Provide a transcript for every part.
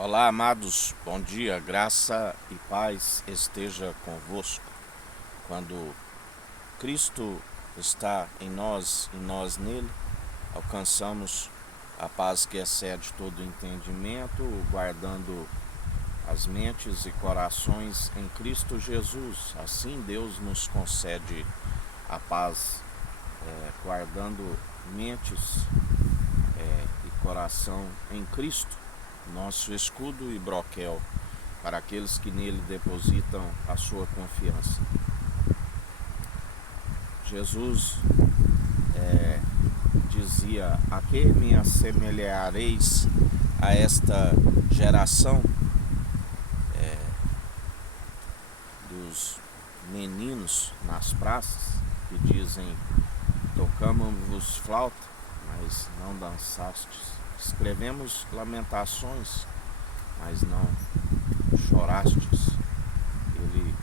Olá, amados, bom dia, graça e paz esteja convosco. Quando Cristo está em nós e nós nele, alcançamos a paz que excede todo entendimento, guardando as mentes e corações em Cristo Jesus. Assim Deus nos concede a paz, guardando mentes e coração em Cristo, nosso escudo e broquel, para aqueles que nele depositam a sua confiança. Jesus dizia: a que me assemelhareis a esta geração dos meninos nas praças, que dizem: tocamos-vos flauta, mas não dançastes, escrevemos lamentações, mas não chorastes. Ele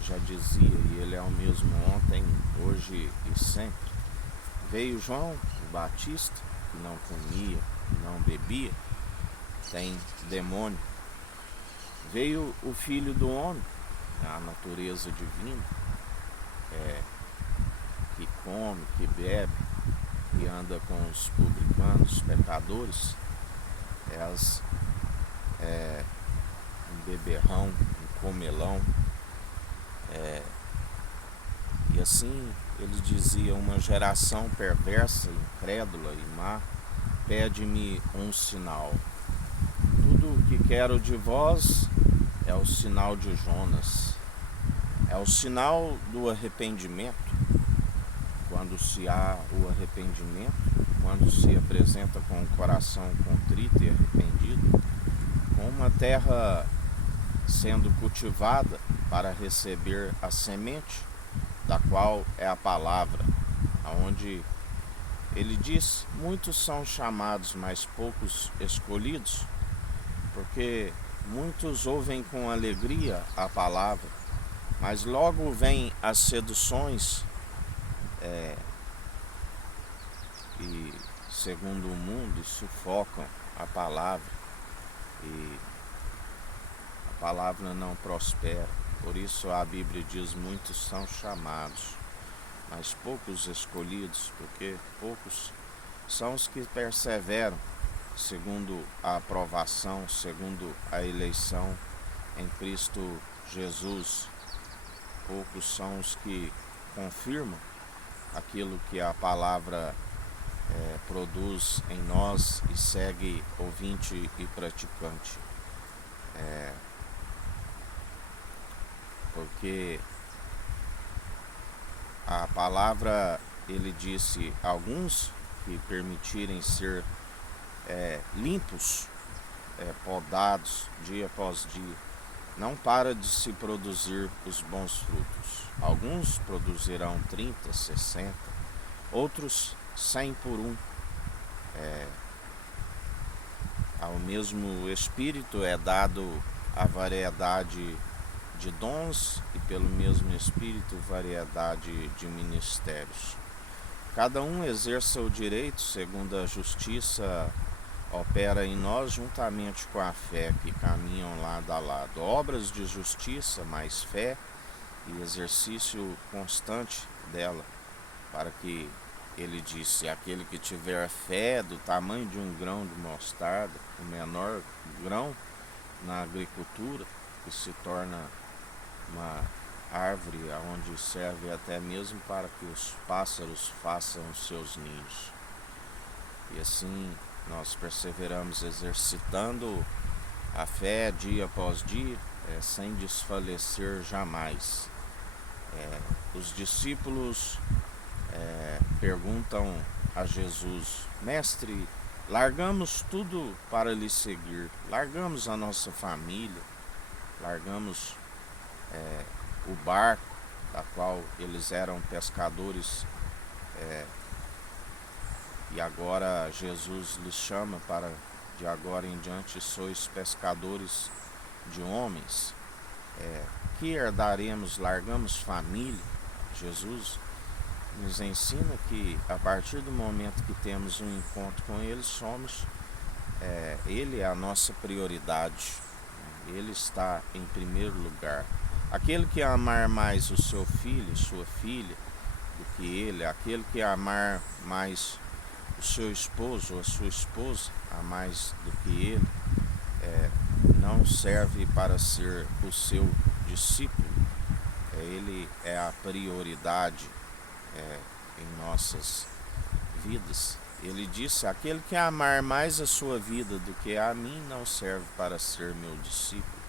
já dizia, e ele é o mesmo ontem, hoje e sempre. Veio João o Batista, que não comia, não bebia, tem demônio. Veio o Filho do Homem, a natureza divina, que come, que bebe, que anda com os publicanos, pecadores, um beberrão, um comelão. E assim ele dizia: uma geração perversa, incrédula e má, pede-me um sinal. Tudo o que quero de vós é o sinal de Jonas, é o sinal do arrependimento. Quando se há o arrependimento, quando se apresenta com o coração contrito e arrependido, com uma terra sendo cultivada para receber a semente, da qual é a palavra, aonde ele diz: muitos são chamados, mas poucos escolhidos, porque muitos ouvem com alegria a palavra, mas logo vêm as seduções e segundo o mundo e sufocam a palavra, e a palavra não prospera. Por isso a Bíblia diz: muitos são chamados, mas poucos escolhidos, porque poucos são os que perseveram segundo a aprovação, segundo a eleição em Cristo Jesus. Poucos são os que confirmam aquilo que a palavra produz em nós e segue ouvinte e praticante. Porque a palavra, ele disse: alguns que permitirem ser limpos, podados dia após dia, não para de se produzir os bons frutos. Alguns produzirão 30, 60, outros 100 por um. Ao mesmo Espírito é dado a variedade de dons e pelo mesmo Espírito variedade de ministérios. Cada um exerça o direito segundo a justiça opera em nós juntamente com a fé, que caminham lado a lado. Obras de justiça mais fé e exercício constante dela, para que ele disse: aquele que tiver fé do tamanho de um grão de mostarda, o menor grão na agricultura, que se torna uma árvore onde serve até mesmo para que os pássaros façam os seus ninhos. E assim nós perseveramos exercitando a fé dia após dia, sem desfalecer jamais. Os discípulos perguntam a Jesus: mestre, largamos tudo para lhe seguir, largamos a nossa família, largamos o barco, da qual eles eram pescadores, e agora Jesus lhes chama para: de agora em diante sois pescadores de homens. Que herdaremos? Largamos família. Jesus nos ensina que a partir do momento que temos um encontro com ele, somos Ele é a nossa prioridade, né? Ele está em primeiro lugar. Aquele que amar mais o seu filho, sua filha, do que ele, aquele que amar mais o seu esposo ou a sua esposa, a mais do que ele, não serve para ser o seu discípulo. Ele é a prioridade em nossas vidas. Ele disse: aquele que amar mais a sua vida do que a mim não serve para ser meu discípulo.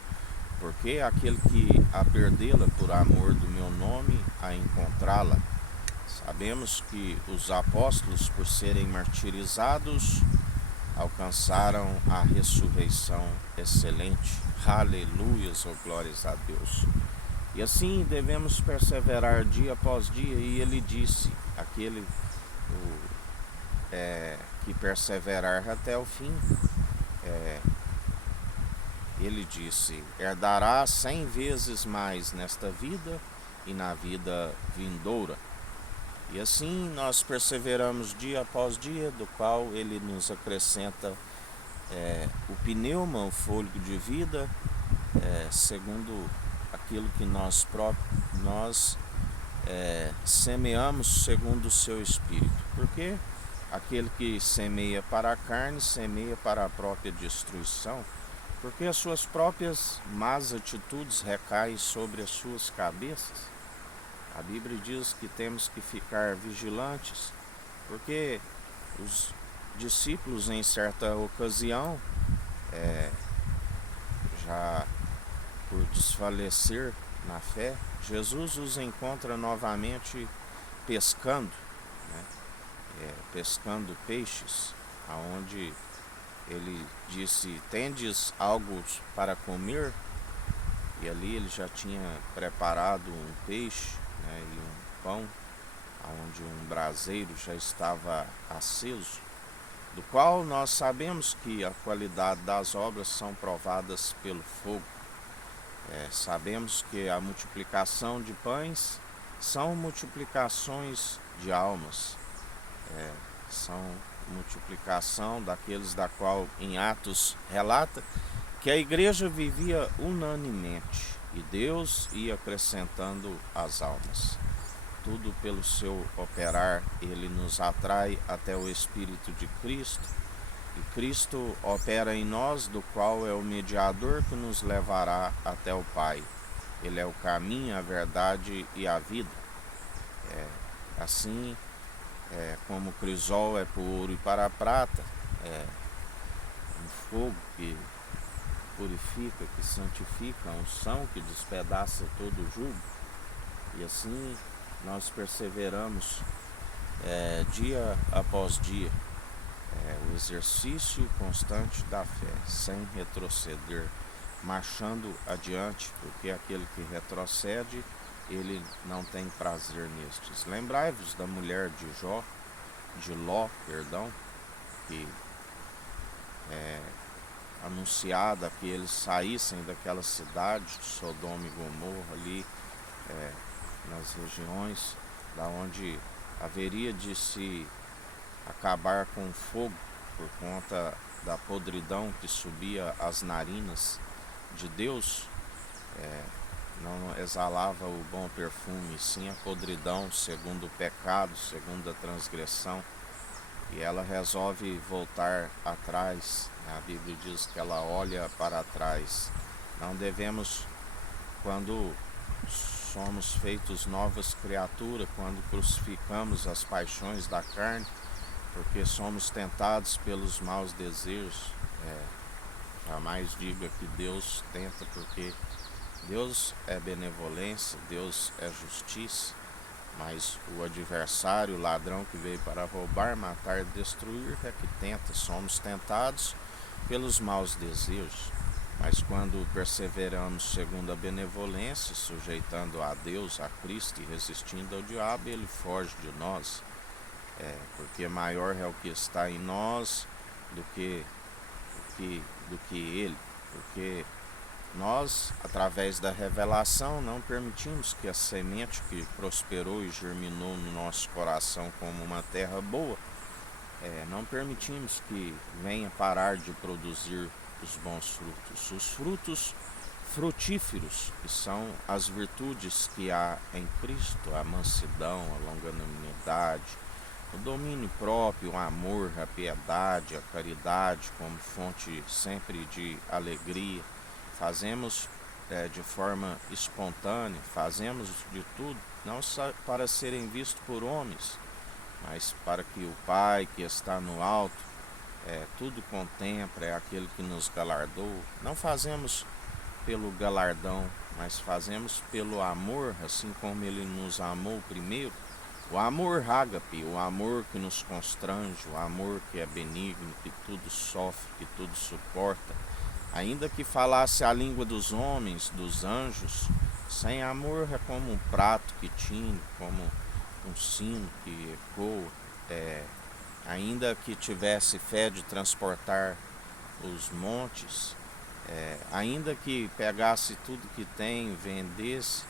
Porque aquele que a perdê-la por amor do meu nome, a encontrá-la. Sabemos que os apóstolos, por serem martirizados, alcançaram a ressurreição excelente. Aleluias, ou glórias a Deus. E assim devemos perseverar dia após dia. E ele disse: aquele que perseverar até o fim, ele disse, herdará 100 vezes mais nesta vida e na vida vindoura. E assim nós perseveramos dia após dia, do qual ele nos acrescenta o pneuma, o fôlego de vida, segundo aquilo que nós semeamos segundo o seu Espírito. Porque aquele que semeia para a carne, semeia para a própria destruição, porque as suas próprias más atitudes recaem sobre as suas cabeças. A Bíblia diz que temos que ficar vigilantes, porque os discípulos, em certa ocasião, já por desfalecer na fé, Jesus os encontra novamente pescando, né? Pescando peixes, aonde ele disse: tendes algo para comer? E ali ele já tinha preparado um peixe, né, e um pão, onde um braseiro já estava aceso, do qual nós sabemos que a qualidade das obras são provadas pelo fogo. Sabemos que a multiplicação de pães são multiplicações de almas, são multiplicação daqueles da qual em Atos relata que a igreja vivia unanimemente e Deus ia acrescentando as almas. Tudo pelo seu operar, ele nos atrai até o Espírito de Cristo, e Cristo opera em nós, do qual é o mediador que nos levará até o Pai. Ele é o caminho, a verdade e a vida. Assim como o crisol é para o ouro e para a prata, um fogo que purifica, que santifica, a unção que despedaça todo o jugo. E assim nós perseveramos dia após dia, o exercício constante da fé, sem retroceder, marchando adiante, porque aquele que retrocede, ele não tem prazer nestes. Lembrai-vos da mulher de Ló, que anunciada que eles saíssem daquela cidade de Sodoma e Gomorra, ali nas regiões da onde haveria de se acabar com o fogo por conta da podridão que subia às narinas de Deus. Não exalava o bom perfume, sim a podridão, segundo o pecado, segundo a transgressão. E ela resolve voltar atrás. A Bíblia diz que ela olha para trás. Não devemos, quando somos feitos novas criaturas, quando crucificamos as paixões da carne, porque somos tentados pelos maus desejos. Jamais diga que Deus tenta, porque Deus é benevolência, Deus é justiça, mas o adversário, o ladrão que veio para roubar, matar e destruir, é que tenta. Somos tentados pelos maus desejos, mas quando perseveramos segundo a benevolência, sujeitando a Deus, a Cristo e resistindo ao diabo, ele foge de nós, porque maior é o que está em nós do que ele, porque nós, através da revelação, não permitimos que a semente que prosperou e germinou no nosso coração como uma terra boa, não permitimos que venha parar de produzir os bons frutos. Os frutos frutíferos, que são as virtudes que há em Cristo, a mansidão, a longanimidade, o domínio próprio, o amor, a piedade, a caridade como fonte sempre de alegria. Fazemos de forma espontânea, fazemos de tudo, não só para serem vistos por homens, mas para que o Pai que está no alto tudo contempla, é aquele que nos galardoou. Não fazemos pelo galardão, mas fazemos pelo amor, assim como Ele nos amou primeiro. O amor ágape, o amor que nos constrange, o amor que é benigno, que tudo sofre, que tudo suporta. Ainda que falasse a língua dos homens, dos anjos, sem amor é como um prato que tine, como um sino que ecoa. Ainda que tivesse fé de transportar os montes, ainda que pegasse tudo que tem, vendesse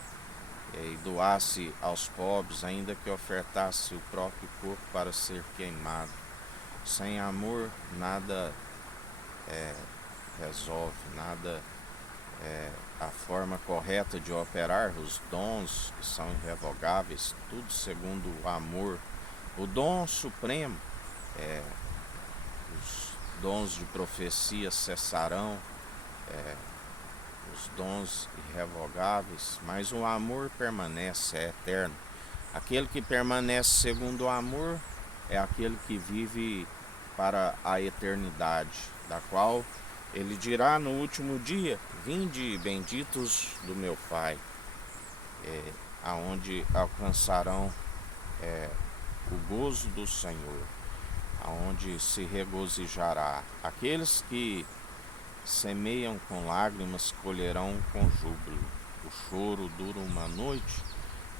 e doasse aos pobres, ainda que ofertasse o próprio corpo para ser queimado, sem amor nada resolve, nada a forma correta de operar os dons que são irrevogáveis, tudo segundo o amor. O dom supremo, os dons de profecia cessarão, os dons irrevogáveis, mas o amor permanece, é eterno. Aquele que permanece segundo o amor é aquele que vive para a eternidade, da qual ele dirá no último dia: vinde benditos do meu Pai, aonde alcançarão o gozo do Senhor, aonde se regozijará. Aqueles que semeiam com lágrimas colherão com júbilo. O choro dura uma noite,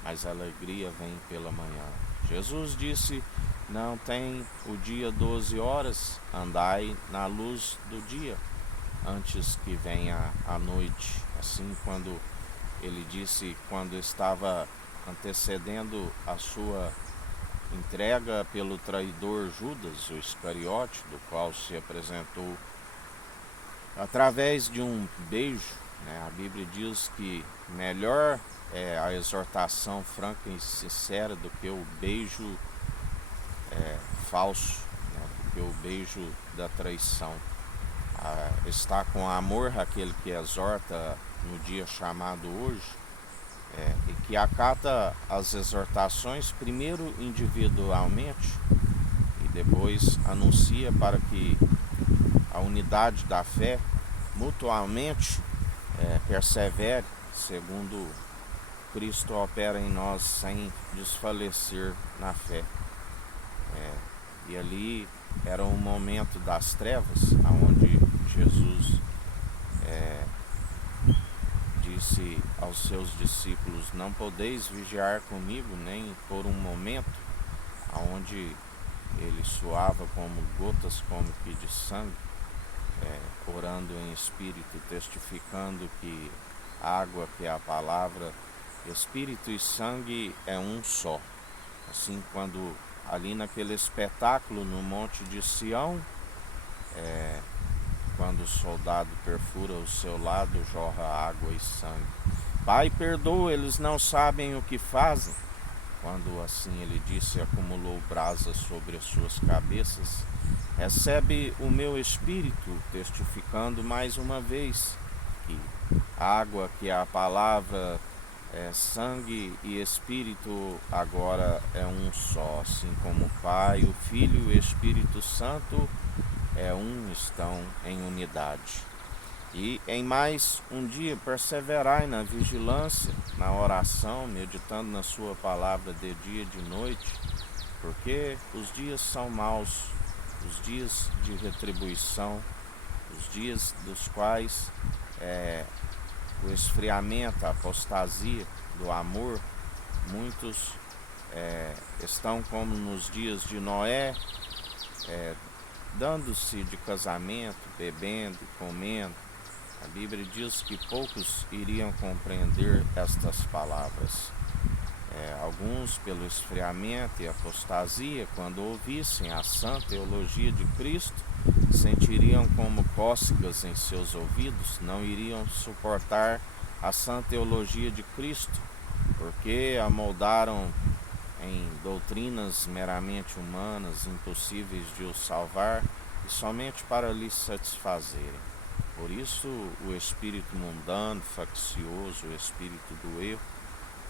mas a alegria vem pela manhã. Jesus disse: não tem o dia 12 horas, andai na luz do dia, antes que venha a noite. Assim, quando ele disse, quando estava antecedendo a sua entrega pelo traidor Judas, o Iscariote, do qual se apresentou através de um beijo, a Bíblia diz que melhor é a exortação franca e sincera do que o beijo falso, do que o beijo da traição. Está com amor aquele que exorta no dia chamado hoje, e que acata as exortações primeiro individualmente e depois anuncia para que a unidade da fé mutuamente persevere, segundo Cristo opera em nós sem desfalecer na fé. E ali era um momento das trevas, onde Jesus disse aos seus discípulos: não podeis vigiar comigo nem por um momento, onde ele suava como gotas como que de sangue, orando em espírito, testificando que água, que é a palavra, espírito e sangue é um só. Assim, quando ali naquele espetáculo no Monte de Sião, quando o soldado perfura o seu lado, jorra água e sangue. Pai, perdoa, eles não sabem o que fazem. Quando assim ele disse, acumulou brasas sobre as suas cabeças. Recebe o meu espírito, testificando mais uma vez que água, que é a palavra, sangue e espírito agora é um só, assim como o Pai, o Filho e o Espírito Santo estão em unidade. E em mais um dia perseverai na vigilância, na oração, meditando na sua palavra de dia e de noite, porque os dias são maus, os dias de retribuição, os dias dos quais o esfriamento, a apostasia do amor, muitos estão como nos dias de Noé, dando-se de casamento, bebendo, comendo. A Bíblia diz que poucos iriam compreender estas palavras. Alguns, pelo esfriamento e apostasia, quando ouvissem a sã teologia de Cristo, sentiriam como cócegas em seus ouvidos, não iriam suportar a sã teologia de Cristo, porque a moldaram em doutrinas meramente humanas, impossíveis de os salvar, e somente para lhes satisfazerem. Por isso, o espírito mundano, faccioso, o espírito do erro,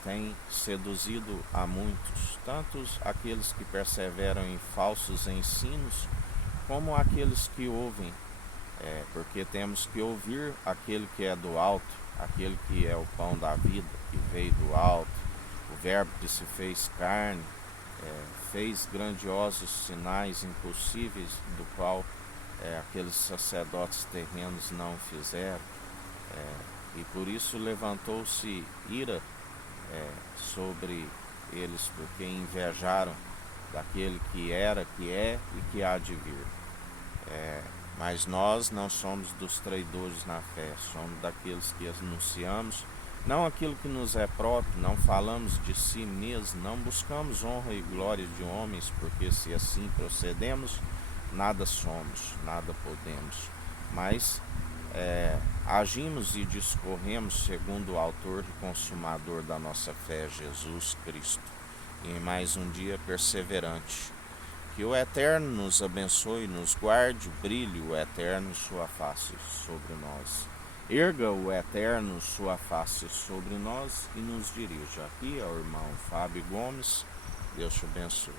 tem seduzido a muitos, tanto aqueles que perseveram em falsos ensinos, como aqueles que ouvem, porque temos que ouvir aquele que é do alto, aquele que é o pão da vida, que veio do alto, o verbo que se fez carne, fez grandiosos sinais impossíveis, do qual aqueles sacerdotes terrenos não fizeram, e por isso levantou-se ira sobre eles, porque invejaram daquele que era, que é e que há de vir. Mas nós não somos dos traidores na fé, somos daqueles que anunciamos, não aquilo que nos é próprio, não falamos de si mesmo, não buscamos honra e glória de homens, porque se assim procedemos, nada somos, nada podemos, mas agimos e discorremos segundo o autor e consumador da nossa fé, Jesus Cristo, e em mais um dia perseverante. Que o Eterno nos abençoe, nos guarde, brilhe o Eterno sua face sobre nós. Erga o Eterno sua face sobre nós e nos dirija. Aqui é o irmão Fábio Gomes. Deus te abençoe.